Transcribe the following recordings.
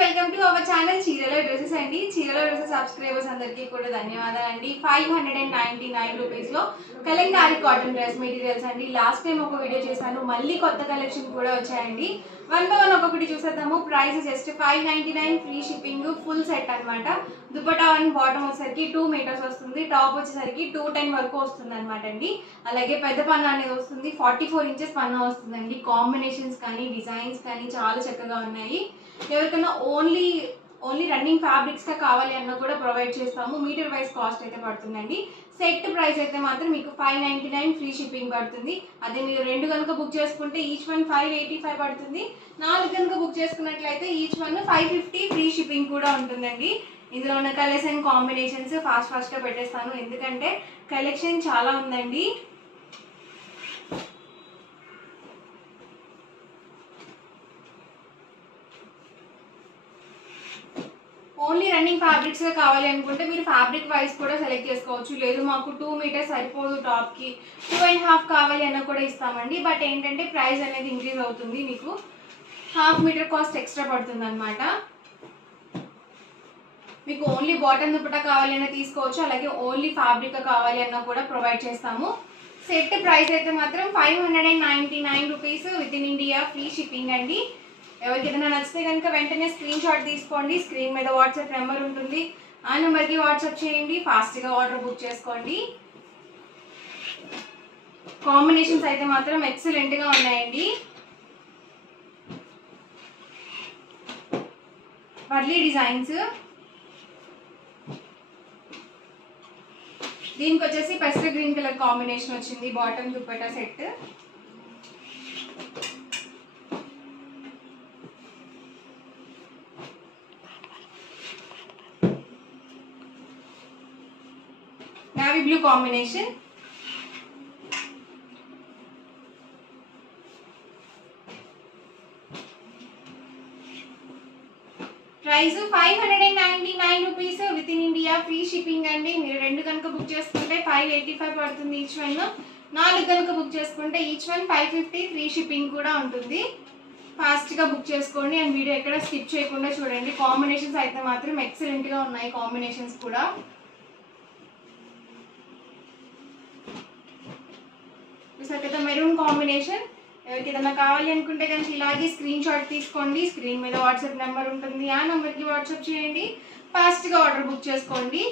Welcome to our channel చీరల dresses అండి. చీరల డ్రెస్సెస్ సబ్స్క్రైబర్స్ అందరికీ కూడా ధన్యవాదాలండి. 599 రూపీస్ లో కలంకారీ కాటన్ డ్రెస్ మెటీరియల్స్ అండి. లాస్ట్ టైం ఒక వీడియో చేశాను, మళ్ళీ కొత్త కలెక్షన్ కూడా వచ్చాయండి. 1 by 1 ఒక్కొక్కటి చూసేద్దాము. Price just 599, free shipping, full set అనమాట. దుపట్టా అండ్ బాటమ్ వచ్చేసరికి 2 మీటర్స్ వస్తుంది, టాప్ వచ్చేసరికి 210 వరకు వస్తుంది అనమాట అండి. అలాగే పెద్ద పన్ను అనేది వస్తుంది, 44 ఇంచెస్ పన్ను వస్తుందండి. కాంబినేషన్స్ కానీ డిజైన్స్ కానీ చాలా చక్కగా ఉన్నాయి. ఎవరికైనా ఓన్లీ రన్నింగ్ ఫ్యాబ్రిక్స్ గా కావాలి అన్న కూడా ప్రొవైడ్ చేస్తాము. మీటర్ వైజ్ కాస్ట్ అయితే పడుతుందండి. సెట్ ప్రైస్ అయితే మాత్రం మీకు 599, ఫ్రీ షిప్పింగ్ పడుతుంది. అదే మీరు 2 కనుక బుక్ చేసుకుంటే ఈచ్ వన్ 585 పడుతుంది. 4 కనుక బుక్ చేసుకున్నట్లయితే ఈచ్ వన్ 550, ఫ్రీ షిప్పింగ్ కూడా ఉంటుందండి. ఇందులో ఉన్న కలర్స్ అండ్ కాంబినేషన్స్ ఫాస్ట్ గా పెట్టేస్తాను, ఎందుకంటే కలెక్షన్ చాలా ఉందండి. ఓన్లీ రన్నింగ్ ఫ్యాబ్రిక్స్ గా కావాలి అనుకుంటే మీరు ఫ్యాబ్రిక్ వైజ్ కూడా సెలెక్ట్ చేసుకోవచ్చు. లేదు మాకు 2 మీటర్స్ సరిపోదు, టాప్ కి 2.5 కావాలి అన్న కూడా ఇస్తామండి. బట్ ఏంటంటే ప్రైస్ అనేది ఇంక్రీజ్ అవుతుంది, మీకు 1/2 మీటర్ కాస్ట్ ఎక్స్ట్రా పడుతుంది అనమాట. మీకు ఓన్లీ బాటమ్ దుపట్టా కావాలి అన్న తీసుకోవచ్చు, అలాగే ఓన్లీ ఫ్యాబ్రిక్ కావాలి అన్న కూడా ప్రొవైడ్ చేస్తాము. సెట్ ప్రైస్ అయితే మాత్రం 599 rupees, with in India, free shipping అండి. ఎవరికి ఏదైనా నచ్చితే కనుక వెంటనే స్క్రీన్ షాట్ తీసుకోండి. స్క్రీన్ మీద వాట్సాప్ నెంబర్ ఉంటుంది, ఆ నెంబర్కి వాట్సాప్ చేయండి. ఫాస్ట్గా ఆర్డర్ బుక్ చేసుకోండి. కాంబినేషన్స్ అయితే మాత్రం ఎక్సలెంట్గా ఉన్నాయండి. వర్లీ డిజైన్స్, దీనికి వచ్చేసి పెస్టల్ గ్రీన్ కలర్ కాంబినేషన్ వచ్చింది. Bottom dupatta set, navy blue combination, price 599 rupees, with in India, free shipping అండి. మీరు 2 కనుక బుక్ చేసుకుంటే 585 పడుతుంది ఈచ్ వన్. 4 కనుక బుక్ చేసుకుంటే ఈచ్ వన్ 550, ఫ్రీ షిప్పింగ్ కూడా ఉంటుంది. ఫాస్ట్ గా బుక్ చేసుకోండి అండ్ వీడియో ఎక్కడ స్కిప్ చేయకుండా చూడండి. కాంబినేషన్స్ అయితే మాత్రం ఎక్సలెంట్ గా ఉన్నాయి. కాంబినేషన్స్ కూడా చూసారు, మెరూన్ కాంబినేషన్. ఎవరికి ఏదైనా కావాలి అనుకుంటే కనుక ఇలాగే స్క్రీన్ షాట్ తీసుకోండి. స్క్రీన్ మీద వాట్సాప్ నెంబర్ ఉంటుంది, ఆ నెంబర్కి వాట్సాప్ చేయండి. ఫాస్ట్గా ఆర్డర్ బుక్ చేసుకోండి.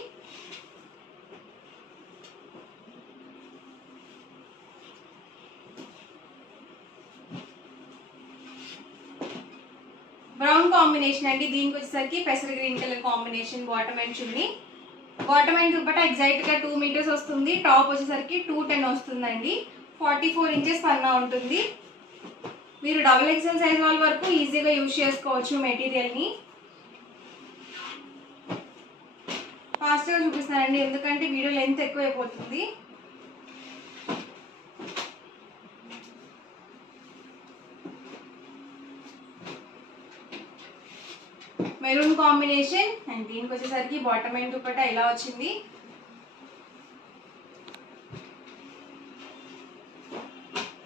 బ్రౌన్ కాంబినేషన్ అండి. దీనికి వచ్చేసరికి పెసర్ green colour combination, bottom and chunni. Bottom and dupatta exact గా 2 మీటర్స్ వస్తుంది, టాప్ వచ్చేసరికి 210 వస్తుందండి. 44 ఇంచెస్ పన్నా ఉంటుంది. మీరు XXL సైజ్ వాళ్ళ వరకు ఈజీగా యూజ్ చేసుకోవచ్చు మెటీరియల్ ని. ఫాస్ట్ గా చూపిస్తానండి, ఎందుకంటే వీడియో లెంత్ ఎక్కువైపోతుంది. మెరూన్ కాంబినేషన్ అండ్ దీనికి వచ్చేసరికి బాటమ్ అండ్ దుపట్టా ఇలా వచ్చింది.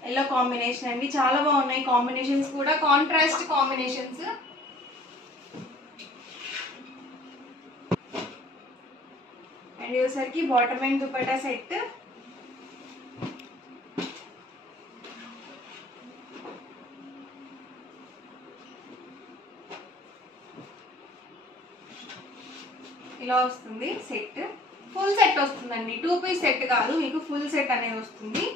ఎల్లో కాంబినేషన్ అండి, చాలా బాగున్నాయి కాంబినేషన్స్ కూడా, కాంట్రాస్ట్ కాంబినేషన్స్. అండ్ ఇవసరికి బాటమ్ అండ్ దుపట్టా సెట్. ఇలా వస్తుంది సెట్, ఫుల్ సెట్ వస్తుందండి. 2 పీస్ సెట్ కాదు, మీకు ఫుల్ సెట్ అనేది వస్తుంది.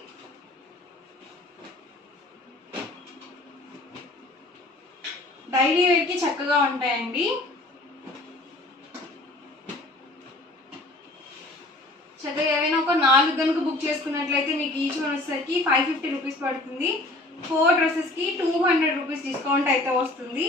డైలీ వేర్ కి చక్కగా ఉంటాయండి. చక్కగా ఏవైనా ఒక 4 కనుక బుక్ చేసుకున్నట్లయితే మీకు ఈచ్ వన్ వచ్చేసరికి 550 రూపీస్ పడుతుంది. 4 డ్రెస్సెస్ కి 200 రూపీస్ డిస్కౌంట్ అయితే వస్తుంది.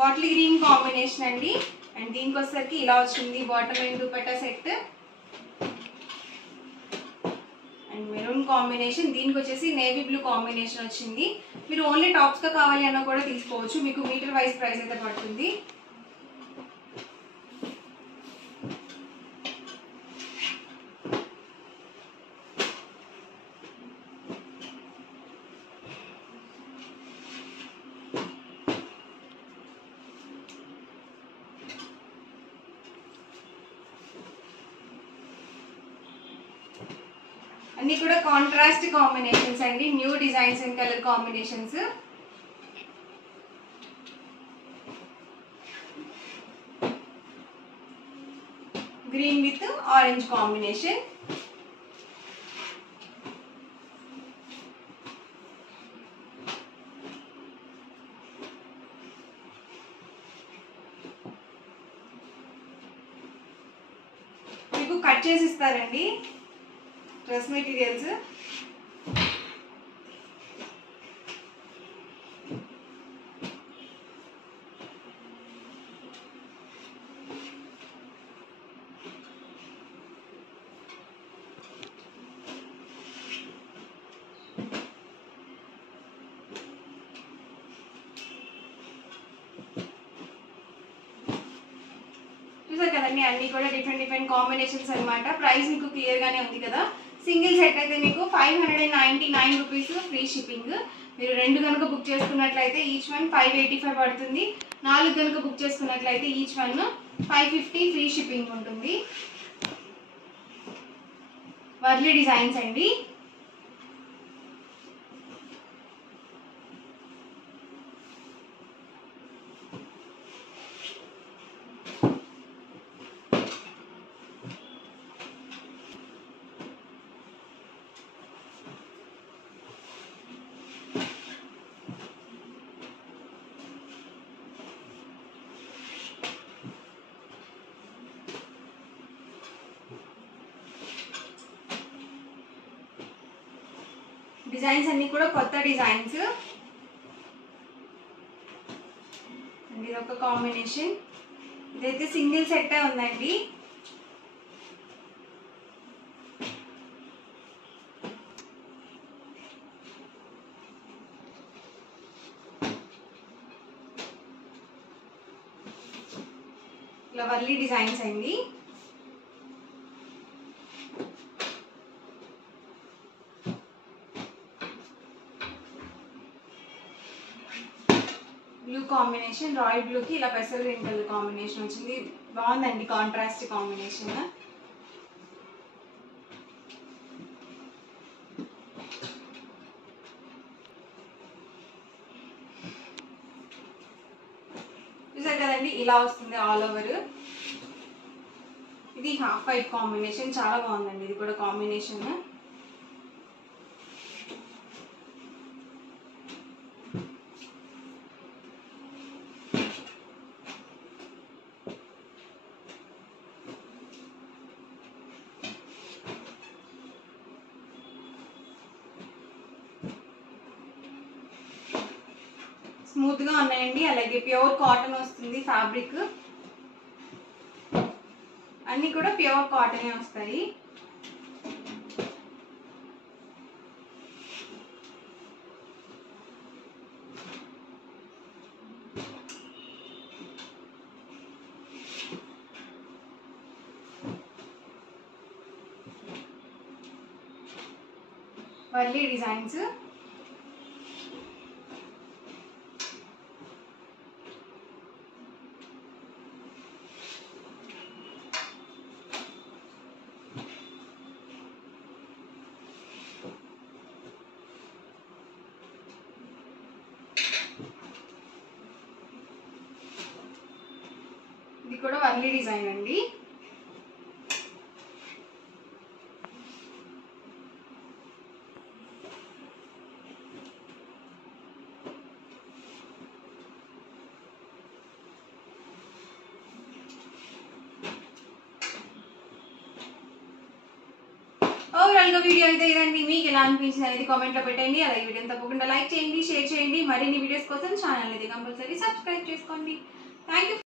బాటిల్ గ్రీన్ కాంబినేషన్ అండి. అండ్ దీనికి వచ్చేసరికి ఇలా వచ్చింది bottom and dupatta set. And maroon combination, దీనికి వచ్చేసి నేవీ బ్లూ కాంబినేషన్ వచ్చింది. మీరు ఓన్లీ టాప్స్ గా కావాలి అన్న కూడా తీసుకోవచ్చు, మీకు మీటర్ వైజ్ ప్రైస్ అయితే పడుతుంది. అన్నీ కూడా కాంట్రాస్ట్ కాంబినేషన్స్ అండి, new designs and colour combinations. Green with orange combination. మీకు కట్ చేసి ఇస్తారండి డ్రెస్ మెటీరియల్స్. చూసారు కదండి, అన్ని కూడా డిఫరెంట్ కాంబినేషన్స్ అనమాట. ప్రైస్ మీకు క్లియర్ గానే ఉంది కదా. సింగిల్ సెట్ అయితే మీకు 599 రూపీస్ ఫ్రీ షిప్పింగ్. మీరు 2 కనుక బుక్ చేసుకున్నట్లయితే ఈచ్ వన్ 585 పడుతుంది. 4 కనుక బుక్ చేసుకున్నట్లయితే ఈచ్ వన్ 550 ఫ్రీ షిప్పింగ్ ఉంటుంది. వర్లీ డిజైన్స్ అండి. డిజైన్స్ అన్ని కూడా కొత్త డిజైన్స్. ఇది ఒక కాంబినేషన్. ఇదైతే సింగిల్ సెట్ ఉందండి. ఇలా వర్లీ డిజైన్స్ అండి. బ్లూ కాంబినేషన్, రాయల్ బ్లూకి ఇలా పెసల్ గ్రీన్ కలర్ కాంబినేషన్ వచ్చింది. బాగుందండి కాంట్రాస్ట్ కాంబినేషన్. చూసారు కదండి, ఇలా వస్తుంది ఆల్ ఓవర్. ఇది హాఫ్ వైట్ కాంబినేషన్, చాలా బాగుందండి ఇది కూడా కాంబినేషన్. స్మూత్ గా ఉన్నాయండి. అలాగే ప్యూర్ కాటన్ వస్తుంది ఫ్యాబ్రిక్. అన్ని కూడా ప్యూర్ కాటనే వస్తాయి. వర్లీ డిజైన్స్. ఇది కూడా వర్లీ డిజైన్ అండి. ఓవరాల్ గా వీడియో అయితే ఇదండి. మీకు ఎలా అనిపించింది అనేది కామెంట్ లో పెట్టండి. అలాగే వీడియోని తప్పకుండా లైక్ చేయండి, షేర్ చేయండి. మరిన్ని వీడియోస్ కోసం ఛానల్ అయితే కంపల్సరీ సబ్స్క్రైబ్ చేసుకోండి. Thank you.